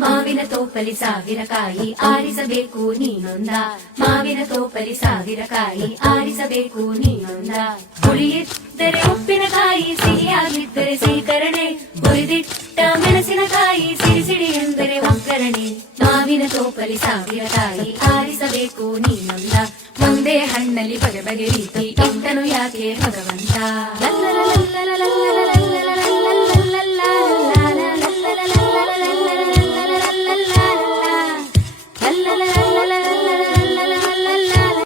ಮಾವಿನ ತೋಪಲಿ ಸಾವಿರ ಕಾಯಿ ಆರಿಸಬೇಕು ನೀನೊಂದ, ಮಾವಿನ ತೋಪಲಿ ಸಾವಿರ ಕಾಯಿ ಆರಿಸಬೇಕು ನೀನೊಂದ. ಹುಳಿಯಿದ್ದರೆ ಉಪ್ಪಿನಕಾಯಿ, ಸಿಹಿಯಾಗಿದ್ದರೆ ಸೀಕರಣೆ, ಹುರಿದಿಟ್ಟ ಮೆಣಸಿನಕಾಯಿ, ಸಿಡಿ ಸಿಡಿ ಎಂದರೆ ಒಗ್ಗರಣೆ. ಮಾವಿನ ತೋಪಲಿ ಸಾವಿರ ಕಾಯಿ ಆರಿಸಬೇಕು ನೀನೊಂದ, ಒಂದೇ ಹಣ್ಣಲ್ಲಿ ಬಗೆ ಬಗೆ ರೀತಿ ಇಟ್ಟನು ಯಾಕೆ ಭಗವಂತ.